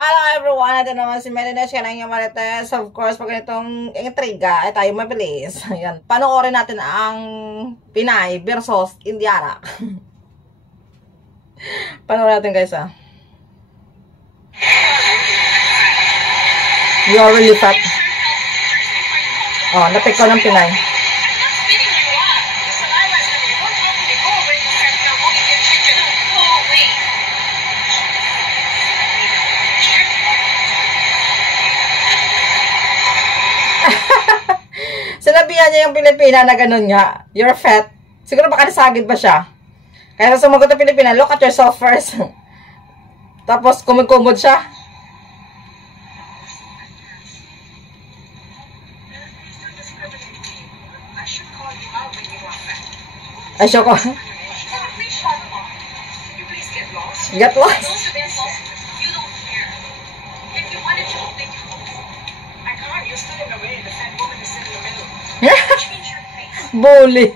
Hello everyone, ito naman si Melinesh, ka ng Marites. Of course, pag ganitong intriga, ay tayo mabilis. Ayan, panoorin natin ang Pinay versus Indiana. Panoorin natin guys You are really fat. Oh, napik ko ng Pinay. Sinabihan niya yung Pilipina na ganun nga. You're fat. Siguro baka nasagid ba siya? Kaya sumagot ang Pilipina, look at yourself first. Tapos kumod siya. Ay, siya ko. Get lost. Bully.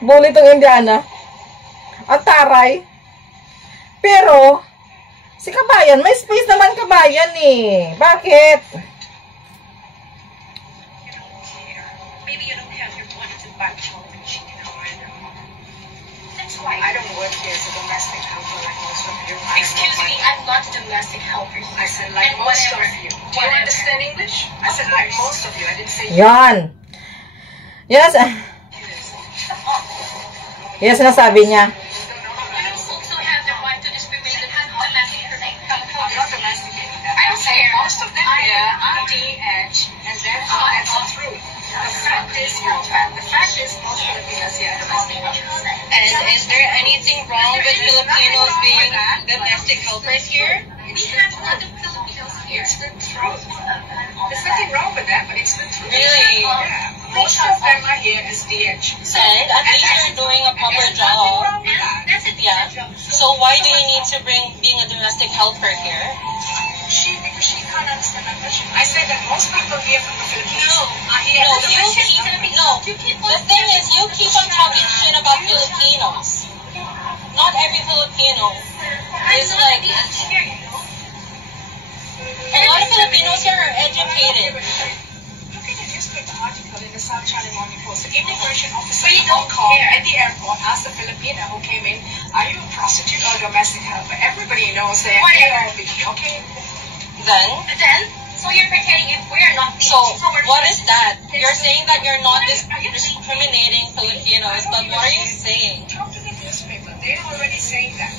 Bully tong Indiana. Ang taray. Pero, si Kabayan, may space naman Kabayan eh. Bakit? Maybe you don't have your wanted to buy chocolate chicken or That's why I don't work here as a domestic helper like most of you. Excuse me, I'm not a domestic helper. I said like most of you. Do you understand English? I said like most of you. I didn't say Yan. Yes. Yes, sinasabi niya. I'm saying most of them here are DH and then that's the truth. The fact is you're fat. The fact is most Filipinos here are domestic helpers. And is there anything wrong with Filipinos being domestic helpers here? We have a lot of Filipinos here. It's the truth. There's nothing wrong with that, but it's the truth. Really? Yeah. Most of them are here as DH. And at least you're doing a proper job. That's a Yeah. So why do you need to bring being a domestic helper here? Because she can't understand my question. I said that most people here from the Philippines are here. No, the thing is, you keep on talking shit about Filipinos. Not every Filipino is like. A lot of Filipinos here are educated. Look at the newspaper article in the South China Morning Post. The immigration officer in Hong Kong at the airport asked the Filipino who came in, "Are you a prostitute or a domestic helper?" Everybody knows that. Okay. Then, so you're pretending if we're not. so what is that? You're saying that you're not discriminating Filipinos, but what are you saying? Talk to the newspaper. They're already saying that.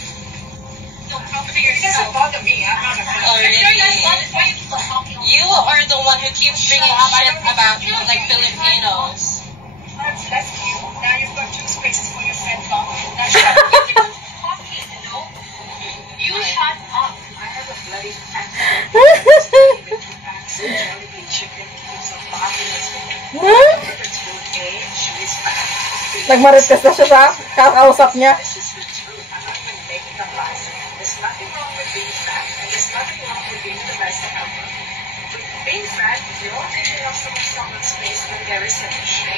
No, It doesn't bother me. I'm not a Oh, really? You are the one who keeps bringing shit about like Filipinos. That's you. Now you've got 2 spaces for your fat dog. Now shut up. You shut up. I have a bloody fat chicken, some Nagmarites na siya sa kakausap niya. This is the truth. I'm not even making up lies. There's nothing wrong with being fat, and there's nothing wrong with being the best helper. Being fat, you're taking up someone's space, then there is an issue.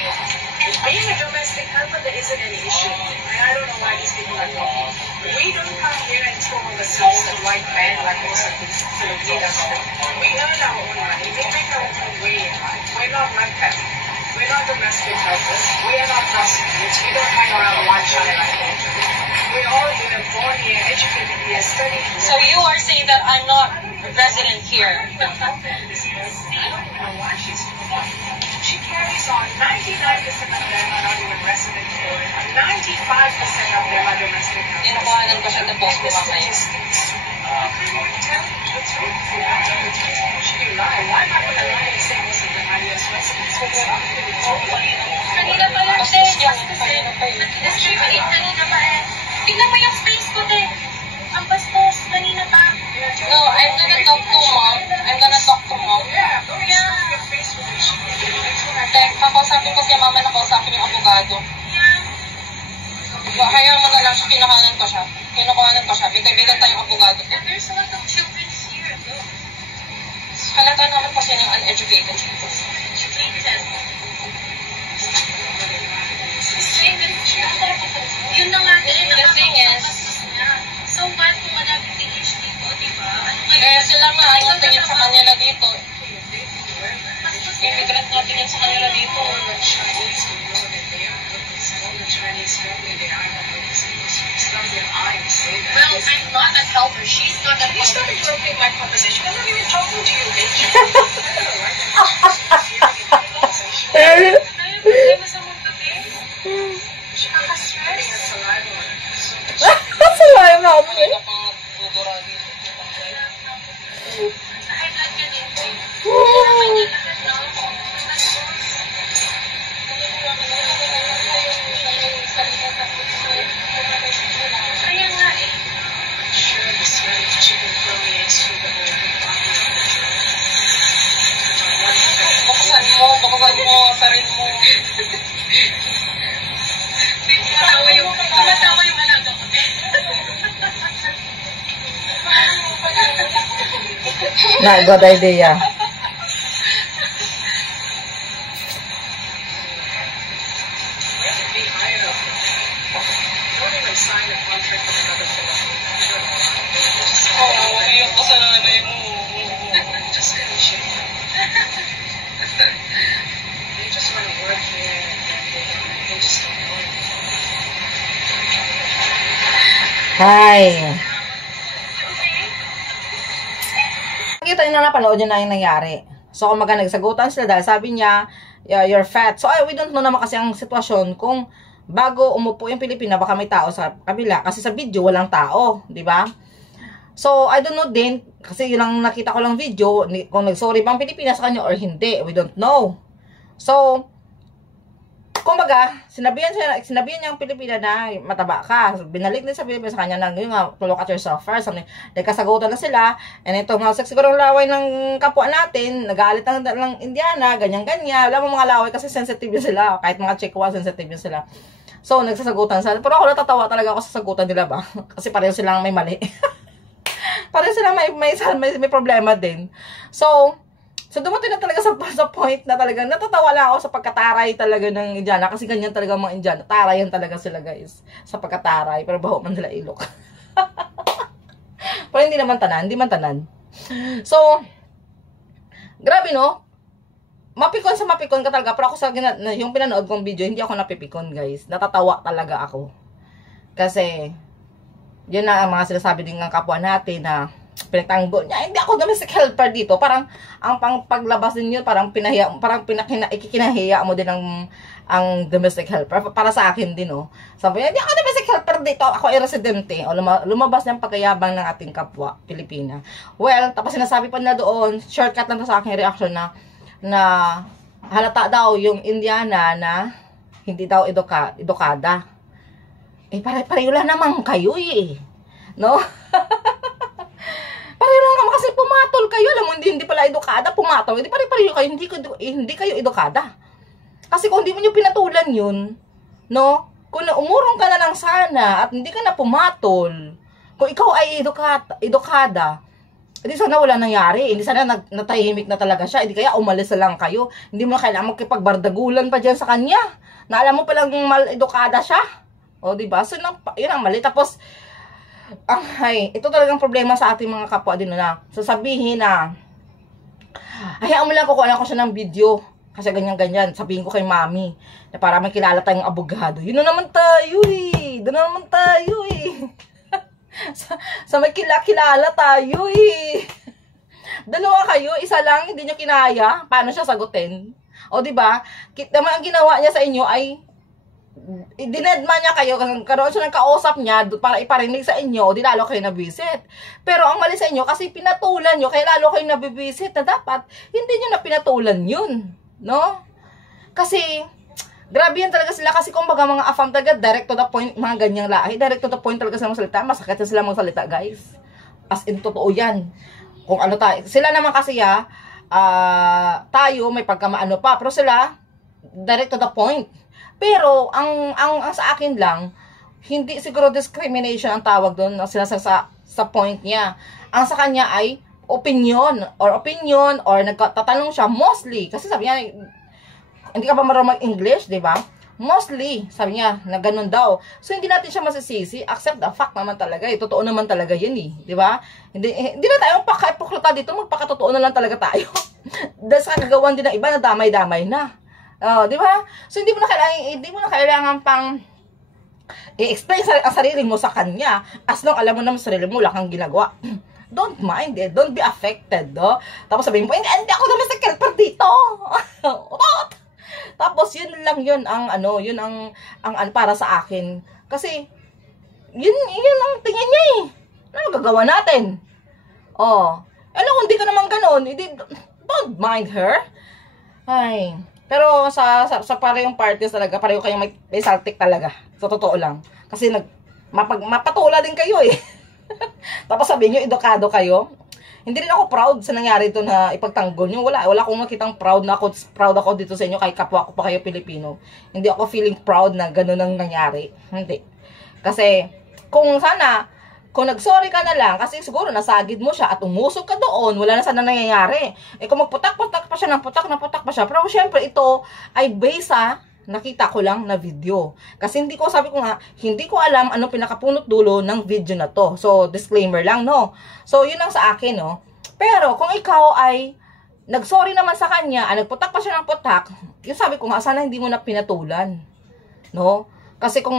With being a domestic helper, there isn't any issue. And I don't know why these people are talking. We don't come here and throw ourselves at white men like most of these Filipinos do. We earn our own money. We make our own way in life. We're not like that. We're not domestic helpers. We are not prostitutes. We don't hang around one child like that. We're all here, born here, educated here, studied here. So you are saying that I'm not a resident here? She carries on. 99% of them are not even resident here. 95% of them are domestic helpers. Inukuhanan ko siya ng post ko mamaya. Tell the truth. She lie. Why am I going to lie and say most of them are US residents? Kanina pa lang, te. Kanina pa yun. Kanina pa eh. Tingnan mo yung face ko, te. Ang bastos. Kanina pa. No, I'm gonna talk to mom. I'm gonna talk to mom. Yeah. Your face was Te, kakausapin ko siya, mama, nakausapin yung abogado. Hayaan mo na lang siya, kinukuhanan ko siya. May kaibigan tayong abogado. There's a lot of children here, though. Halata naman kasi ng uneducated people. Educated. Yun na nga, The thing is, so bad kung wala PhD ko, di ba? Kaya sila nga, ang tingin sa kanila dito. Immigrant na tingin sa kanila dito. Well, I'm not a helper. She's not a helper. You started interrupting my conversation. I'm not even talking to you, bitch. Ay, problema sa mundo, eh. Nakaka-stress. Salayo na ako eh. High blood ka din. Kaya nga eh. Sure, the smell of chicken permeates through the whole buksan mo, sarin mo. Tumatawa yung alaga ko. Na, good idea. Oo, yung kasalanay mo. They just want to work here and they just don't know. Hi. Nakita nyo na napanood nyo na yung nangyari. So, kumaga nagsagutan sila dahil sabi niya, yeah, you're fat. So, we don't know naman kasi ang sitwasyon kung bago umupo yung Pilipina, baka may tao sa kabila. Kasi sa video, walang tao. Diba? So, I don't know din, kasi yun ang nakita ko lang video, kung nag-sorry bang Pilipinas sa kanya or hindi. We don't know. So, kumbaga, sinabihan niya ang Pilipina na mataba ka. Binalik din sa Pilipina sa kanya na yung to look at yourself first. Nagkasagutan na sila. And ito nga, siguro ang laway ng kapwa natin, nag-aalit ng Indiana, ganyan-ganyan. Alam mo mga laway kasi sensitive yun sila. Kahit mga Chekwa, sensitive yun sila. So, nagsasagutan sila. Pero ako natatawa talaga ako sa sagutan nila ba? Kasi pareho silang may mali. Pareho silang may problema din. So dumating na talaga sa point na talagang natatawa lang ako sa pagkataray talaga ng Indiana. Kasi ganyan talaga mga Indiana. Tarayan talaga sila guys. Sa pagkataray. Pero baho man nila ilok. Pero hindi man tanan. So, grabe no? Mapikon ka talaga. Pero ako yung pinanood kong video, hindi ako napipikon guys. Natatawa talaga ako. Kasi, yun na ang mga sinasabi din ng kapwa natin na pinagtanggol niya. Hindi ako domestic helper dito. Parang, ang paglabas din yun, parang ikikinahiya mo din ang domestic helper. Para sa akin din, no. Sabi niya, hindi ako domestic helper dito. Ako ay residente. O lumabas ng pagkayabang ng ating kapwa, Pilipina. Well, tapos sinasabi pa nila doon, shortcut lang sa aking reaction na halata daw yung Indiana na hindi daw edukada. Eh, pareho lang naman kayo eh. No? Pareho lang naman kasi pumatol kayo. Alam mo, hindi pala edukada, pumatol. Hindi pareho kayo, hindi kayo edukada. Kasi kung hindi mo nyo pinatulan yun, no? Kung umurong ka na lang sana at hindi ka na pumatol, kung ikaw ay edukada, hindi sana wala nangyari. Hindi sana natahimik na talaga siya. Hindi kaya umalis na lang kayo. Hindi mo na kailangan magkipagbardagulan pa dyan sa kanya. Na alam mo palang mal-edukada siya. O, diba? So, yun ang mali. Tapos, ito talagang problema sa ating mga kapwa din na sasabihin na, hayaan mo lang kukuha ko siya ng video. Kasi ganyan-ganyan. Sabihin ko kay mami na para may kilala tayong abogado. Yun na naman tayo eh. Doon na naman tayo eh. sa may kilala tayo eh. Dalawa kayo, isa lang, hindi nyo kinaya. Paano siya sagutin? O, diba? Ang ginawa niya sa inyo ay dinedma niya kayo, karoon siya ng kausap niya para iparinig sa inyo, di lalo kayo nabisit. Pero ang mali sa inyo, kasi pinatulan nyo, kaya lalo kayo nabibisit na dapat, hindi nyo na pinatulan yun. No? Kasi, grabe yan talaga sila, kasi kumbaga mga afam talaga, direct to the point, mga ganyang lahi, direct to the point talaga sila magsalita, masakit na sila magsalita, guys. As in, totoo yan. Kung ano tayo, sila naman kasi tayo, may pagkamaano pa, pero sila, direct to the point. Pero, ang sa akin lang, hindi siguro discrimination ang tawag doon, sa point niya. Ang sa kanya ay opinion, or nagtatanong siya, mostly, kasi sabi niya, hindi ka ba marunong mag-English, di ba? Mostly, sabi niya, na ganun daw. So, hindi natin siya masisisi. Accept the fact naman talaga. Totoo naman talaga yun eh. Di ba? Hindi na tayo magpaka-ipokrita dito. Magpakatotoo na lang talaga tayo. Dahil sa kagagawan din ng iba na damay-damay na. Di ba? So, hindi mo na kailangan pang i-explain ang sarili mo sa kanya. As long alam mo naman sa sarili mo, wala kang ginagawa. Don't mind it. Don't be affected, no? Tapos sabihin mo, hindi ako naman sa kelper dito. Tapos yun lang yun ang para sa akin. Kasi yun ang tingin niya eh. Ano gagawa natin? Ano kung di ka naman ganoon, don't mind her. Ay, pero sa parehong parties talaga, pareho kayong may saltik talaga. Sa totoo lang. Kasi mapatula din kayo eh. Tapos sabihin nyo, edukado kayo. Hindi rin ako proud sa nangyari ito na ipagtanggol nyo. Wala akong makitang proud ako dito sa inyo kahit kapwa ko pa kayo Pilipino. Hindi ako feeling proud na gano'n ang nangyari. Hindi. Kasi, kung nag-sorry ka na lang, kasi siguro nasagid mo siya at umusog ka doon, wala na sana nangyayari. Kung magputak-putak pa siya, naputak pa siya. Pero syempre, ito ay based sa nakita ko lang na video. Kasi hindi ko alam anong pinakapunot dulo ng video na to. So, disclaimer lang, no? So, yun ang sa akin, no? Pero, kung ikaw ay nag-sorry naman sa kanya, nagputak pa siya ng putak, yung sabi ko nga, sana hindi mo na pinatulan. No? Kasi kung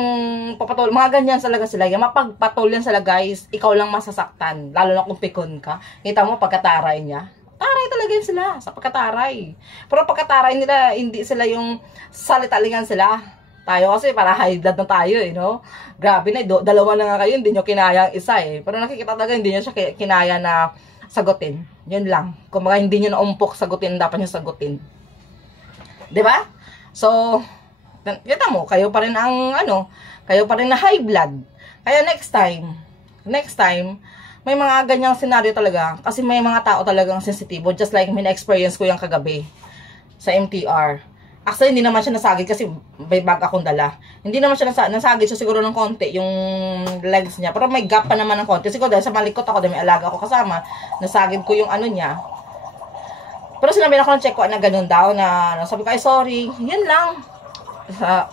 papatol, mga ganyan talaga sila, yung mapagpatulan sila guys, ikaw lang masasaktan. Lalo na kung pikon ka. Kita mo pagkataray niya. Taray talaga yun sila, sa pagkataray. Pero pagkataray nila, hindi sila yung salitalingan sila. Tayo kasi para high blood na tayo eh, no? Grabe na, dalawa na nga kayo, hindi nyo kinaya ang isa eh. Pero nakikita talaga, hindi nyo siya kinaya na sagutin. Yun lang. Kung mga hindi nyo naumpok sagutin, dapat nyo sagutin. Diba? So, kita mo, kayo pa rin kayo pa rin na high blood. Kaya next time, may mga ganyang senaryo talaga. Kasi may mga tao talagang sensitibo. Just like may na-experience ko yung kagabi sa MTR. Actually, hindi naman siya nasagid kasi may bag akong dala. Hindi naman siya nasagid siya siguro ng konti yung legs niya. Pero may gap pa naman ng konti. Siguro dahil sa malikot ako, dahil may alaga ako kasama, nasagid ko yung niya. Pero sinabi na ako ng check ko na ganun daw na sabi ko, ay sorry. Yan lang.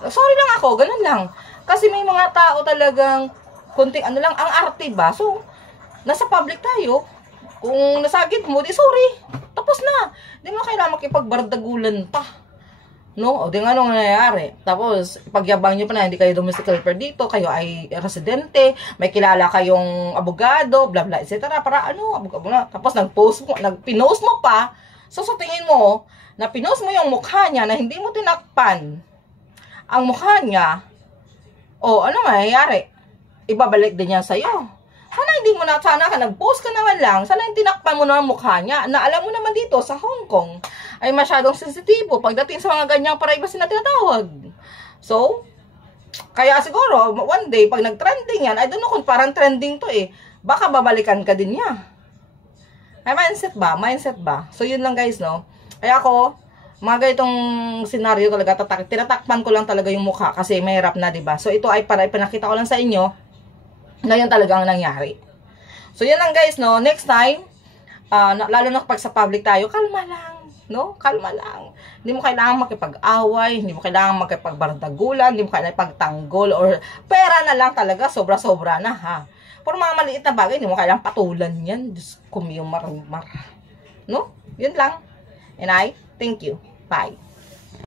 Sorry lang ako, ganun lang. Kasi may mga tao talagang kunting ang arte ba? So, nasa public tayo. Kung nasagid mo, di sorry. Tapos na. Hindi mo kailangan makipagbardagulan pa. No? O di nga nung nangyayari. Tapos, pagyabang nyo pa na hindi kayo domestic helper dito, kayo ay residente, may kilala kayong abogado, bla bla, etc. Para abogado na. Tapos, pinost mo pa. So, sa tingin mo, na pinost mo yung mukha niya na hindi mo tinakpan ang mukha niya, ano mangyayari? Ibabalik din niya sa'yo. Sana hindi mo sana ka nag-post ka naman lang, sana yung tinakpan mo na ang mukha niya, na alam mo naman dito sa Hong Kong, ay masyadong sensitibo pagdating sa mga ganyang privacy na tinatawag. So, kaya siguro, one day, pag nag-trending yan, I don't know kung parang trending to baka babalikan ka din niya. Ay, mindset ba? So, yun lang guys, no? Kaya ako, mga ganitong senaryo talaga, tinatakpan ko lang talaga yung mukha kasi mahirap na, diba? So, ito ay para ipinakita ko lang sa inyo ngayon talagang nangyari. So, yan lang guys, no? Next time, lalo na kapag sa public tayo, kalma lang, no? Kalma lang. Hindi mo kailangan makipag-away, hindi mo kailangan makipagbardagulan, hindi mo kailangan pagtanggol, or pera na lang talaga, sobra-sobra na, ha? Pero mga maliit na bagay, hindi mo kailangan patulan yan. Diyos ko, no? Yun lang. And thank you. Bye.